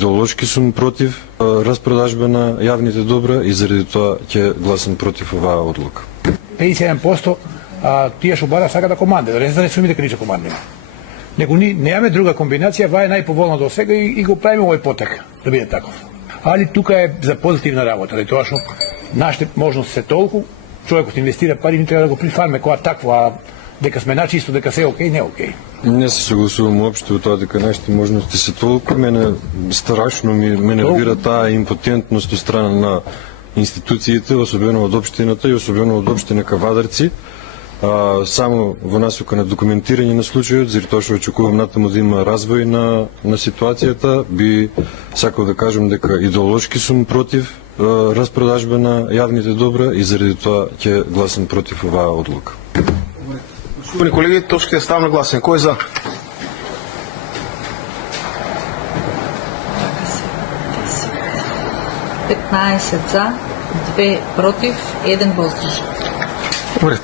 Идеолошки сум против распродажба на јавните добра и заради тоа ќе гласам против оваа одлука. 57% тие што бара сака да команде, да не сум дека ништо командира. Него немаме друга комбинација, ова е најповолно до сега и го правиме овој потек да биде таков. Али тука е за позитивна работа, да тоа што нашите можности се толку, човекот инвестира пари, не треба да го прифарме која такво, а дека сме начисто, дека се окей, не окей. Не се согласувам уопште во тоа дека нашите можности се толку. Мене страшно ме нервира таа импотентност од страна на институциите, особено од општината и особено од општина Кавадарци. Само во насока на документирање на случајот, заради тоа што очекувам натаму да има развој на ситуацијата, би сакал да кажам дека идеолошки сум против распродажба на јавните добра и заради тоа ќе гласам против оваа одлука. Шtovani колеги, точка ја ставам на гласење. Кој е за? Петнаесет за, 2 против, 1 воздржан. Добре.